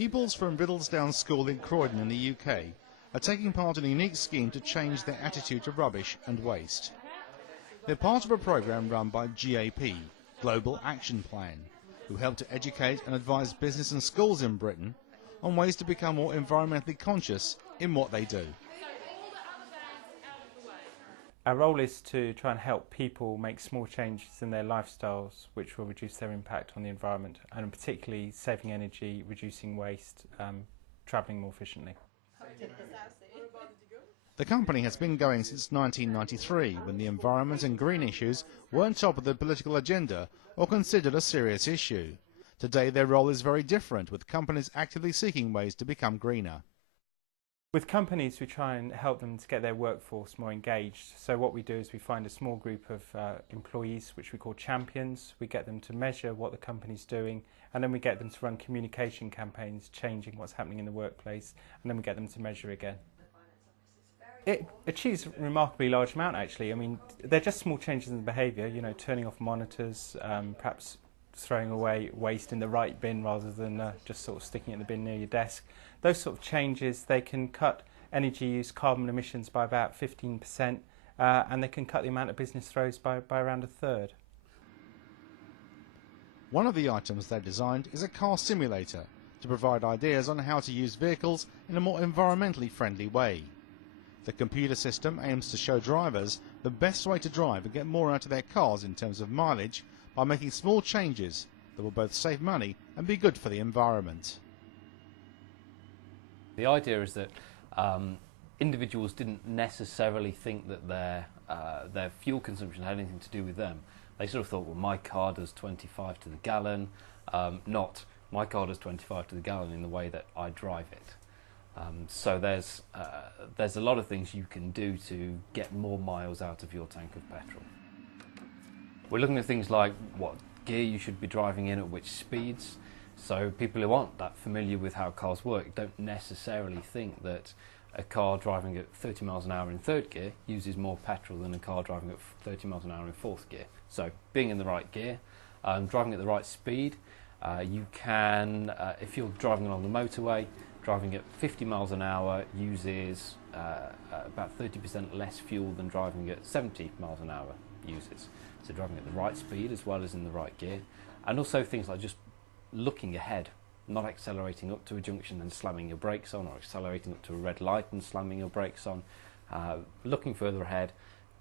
Pupils from Riddlesdown School in Croydon in the UK are taking part in a unique scheme to change their attitude to rubbish and waste. They're part of a programme run by GAP, Global Action Plan, who help to educate and advise business and schools in Britain on ways to become more environmentally conscious in what they do. Our role is to try and help people make small changes in their lifestyles which will reduce their impact on the environment, and particularly saving energy, reducing waste, travelling more efficiently. The company has been going since 1993, when the environment and green issues weren't top of the political agenda or considered a serious issue. Today their role is very different, with companies actively seeking ways to become greener. With companies, we try and help them to get their workforce more engaged. So what we do is we find a small group of employees, which we call champions. We get them to measure what the company's doing, and then we get them to run communication campaigns, changing what's happening in the workplace, and then we get them to measure again. It achieves a remarkably large amount, actually. I mean, they're just small changes in the behaviour, you know, turning off monitors, perhaps throwing away waste in the right bin rather than just sort of sticking it in the bin near your desk. Those sort of changes, they can cut energy use, carbon emissions by about 15%, and they can cut the amount of business throws by around a third. One of the items they've designed is a car simulator to provide ideas on how to use vehicles in a more environmentally friendly way. The computer system aims to show drivers the best way to drive and get more out of their cars in terms of mileage by making small changes that will both save money and be good for the environment. The idea is that individuals didn't necessarily think that their fuel consumption had anything to do with them. They sort of thought, well, my car does 25 to the gallon, not my car does 25 to the gallon in the way that I drive it. So there's a lot of things you can do to get more miles out of your tank of petrol. We're looking at things like what gear you should be driving in at which speeds. So people who aren't that familiar with how cars work don't necessarily think that a car driving at 30 miles an hour in third gear uses more petrol than a car driving at 30 miles an hour in fourth gear. So being in the right gear, driving at the right speed, you can, if you're driving along the motorway, driving at 50 miles an hour uses about 30% less fuel than driving at 70 miles an hour uses. So driving at the right speed as well as in the right gear. And also things like just looking ahead, not accelerating up to a junction and slamming your brakes on, or accelerating up to a red light and slamming your brakes on. Looking further ahead,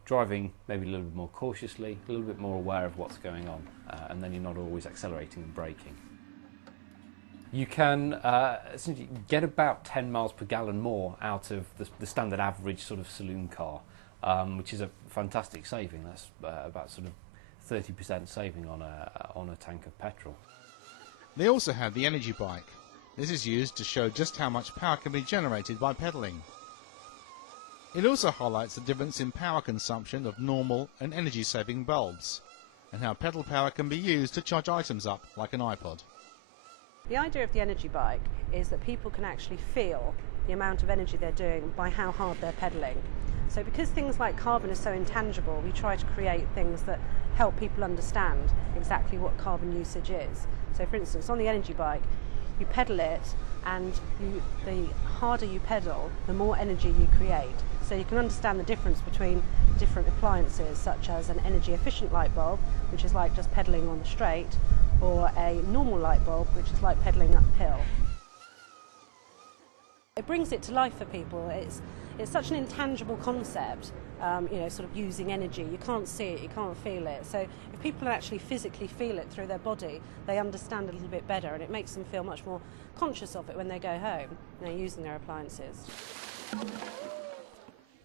driving maybe a little bit more cautiously, a little bit more aware of what's going on, and then you're not always accelerating and braking. You can essentially get about 10 miles per gallon more out of the standard average sort of saloon car, which is a fantastic saving. That's about sort of 30% saving on a tank of petrol. They also have the energy bike. This is used to show just how much power can be generated by pedalling. It also highlights the difference in power consumption of normal and energy-saving bulbs, and how pedal power can be used to charge items up like an iPod. The idea of the energy bike is that people can actually feel the amount of energy they're doing by how hard they're pedalling. So because things like carbon is so intangible, we try to create things that help people understand exactly what carbon usage is. So for instance, on the energy bike, you pedal it, and the harder you pedal, the more energy you create. So you can understand the difference between different appliances, such as an energy efficient light bulb, which is like just pedaling on the straight, or a normal light bulb, which is like pedaling uphill. It brings it to life for people. It's such an intangible concept, you know, sort of using energy. You can't see it, you can't feel it. So if people actually physically feel it through their body, they understand a little bit better, and it makes them feel much more conscious of it when they go home and they're using their appliances.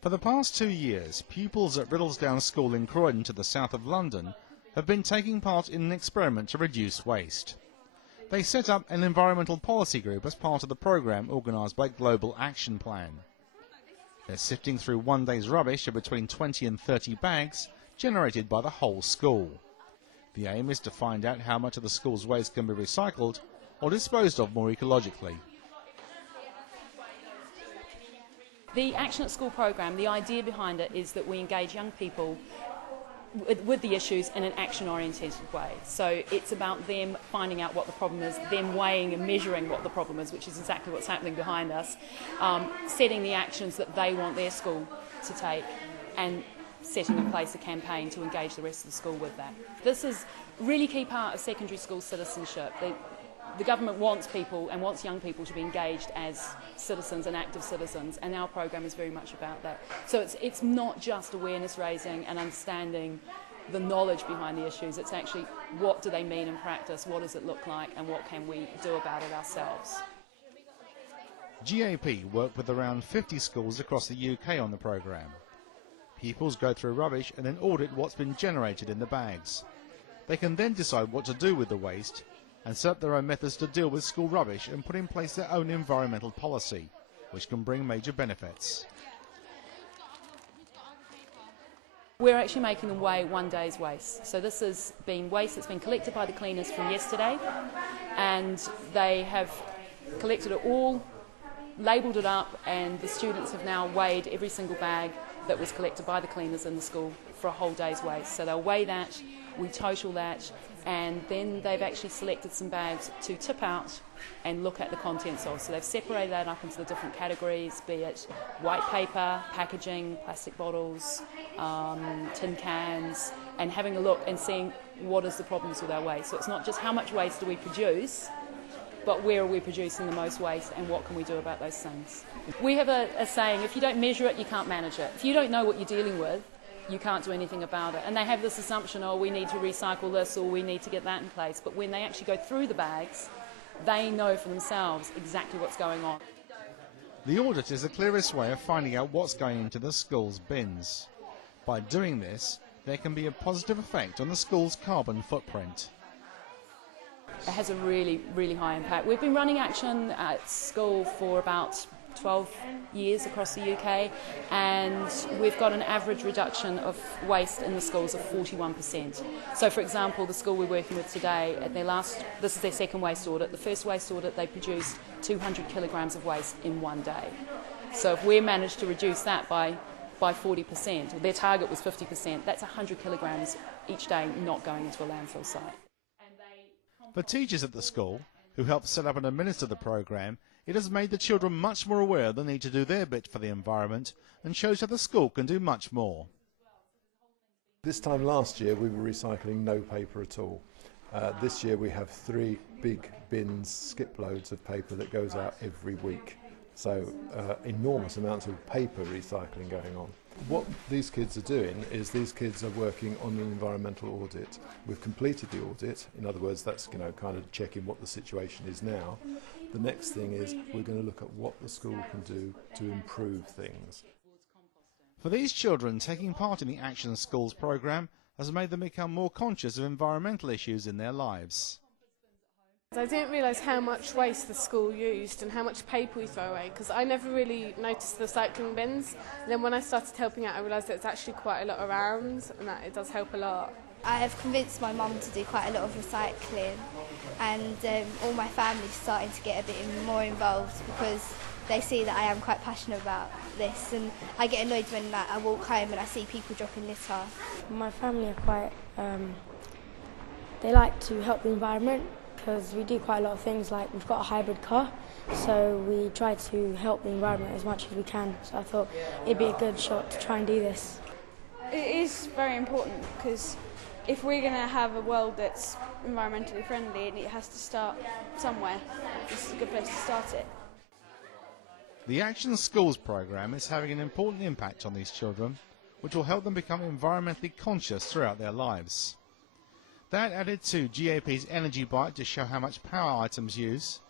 For the past 2 years, pupils at Riddlesdown School in Croydon to the south of London have been taking part in an experiment to reduce waste. They set up an environmental policy group as part of the programme organised by Global Action Plan. They're sifting through one day's rubbish of between 20 and 30 bags generated by the whole school. The aim is to find out how much of the school's waste can be recycled or disposed of more ecologically. The Action at School programme, the idea behind it is that we engage young people with the issues in an action-oriented way. So it's about them finding out what the problem is, them weighing and measuring what the problem is, which is exactly what's happening behind us, setting the actions that they want their school to take, and setting in place a campaign to engage the rest of the school with that. This is a really key part of secondary school citizenship. The government wants people and wants young people to be engaged as citizens and active citizens, and our program is very much about that. So it's not just awareness raising and understanding the knowledge behind the issues, it's actually what do they mean in practice, what does it look like, and what can we do about it ourselves. GAP work with around 50 schools across the UK on the programme. Pupils go through rubbish and then audit what's been generated in the bags. They can then decide what to do with the waste and set up their own methods to deal with school rubbish and put in place their own environmental policy, which can bring major benefits. We're actually making them weigh one day's waste. So this has been waste that's been collected by the cleaners from yesterday, and they have collected it all, labelled it up, and the students have now weighed every single bag that was collected by the cleaners in the school for a whole day's waste. So they'll weigh that, we total that, and then they've actually selected some bags to tip out and look at the contents of. So they've separated that up into the different categories, be it white paper, packaging, plastic bottles, tin cans, and having a look and seeing what is the problems with our waste. So it's not just how much waste do we produce, but where are we producing the most waste and what can we do about those things. We have a saying, if you don't measure it, you can't manage it. If you don't know what you're dealing with, you can't do anything about it. And they have this assumption, oh, we need to recycle this or we need to get that in place. But when they actually go through the bags, they know for themselves exactly what's going on. The audit is the clearest way of finding out what's going into the school's bins. By doing this, there can be a positive effect on the school's carbon footprint. It has a really, really high impact. We've been running action at school for about 12 years across the UK, and we've got an average reduction of waste in the schools of 41%. So for example, the school we're working with today, at this is their second waste audit. The first waste audit, they produced 200 kilograms of waste in one day. So if we managed to reduce that by 40%, their target was 50%, that's 100 kilograms each day not going into a landfill site. For teachers at the school, who help set up and administer the programme, it has made the children much more aware they need to do their bit for the environment and shows how the school can do much more. This time last year we were recycling no paper at all. This year we have 3 big bins, skip loads of paper that goes out every week. So enormous amounts of paper recycling going on. What these kids are doing is these kids are working on an environmental audit. We've completed the audit, in other words that's kind of checking what the situation is now. The next thing is we're going to look at what the school can do to improve things. For these children, taking part in the Action Schools programme has made them become more conscious of environmental issues in their lives. I didn't realise how much waste the school used and how much paper we throw away, because I never really noticed the recycling bins. And then when I started helping out, I realised there's actually quite a lot around and that it does help a lot. I have convinced my mum to do quite a lot of recycling, and all my family's starting to get a bit more involved because they see that I am quite passionate about this, and I get annoyed when I walk home and I see people dropping litter. My family are quite, they like to help the environment, because we do quite a lot of things, like we've got a hybrid car, so we try to help the environment as much as we can. So I thought it'd be a good shot to try and do this. It is very important, because if we're going to have a world that's environmentally friendly, it has to start somewhere. This is a good place to start it. The Action Schools programme is having an important impact on these children, which will help them become environmentally conscious throughout their lives. That added to GAP's Energy Bike to show how much power items use,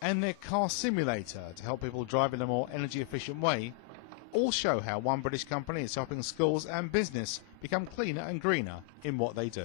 and their car simulator to help people drive in a more energy efficient way, all show how one British company is helping schools and business become cleaner and greener in what they do.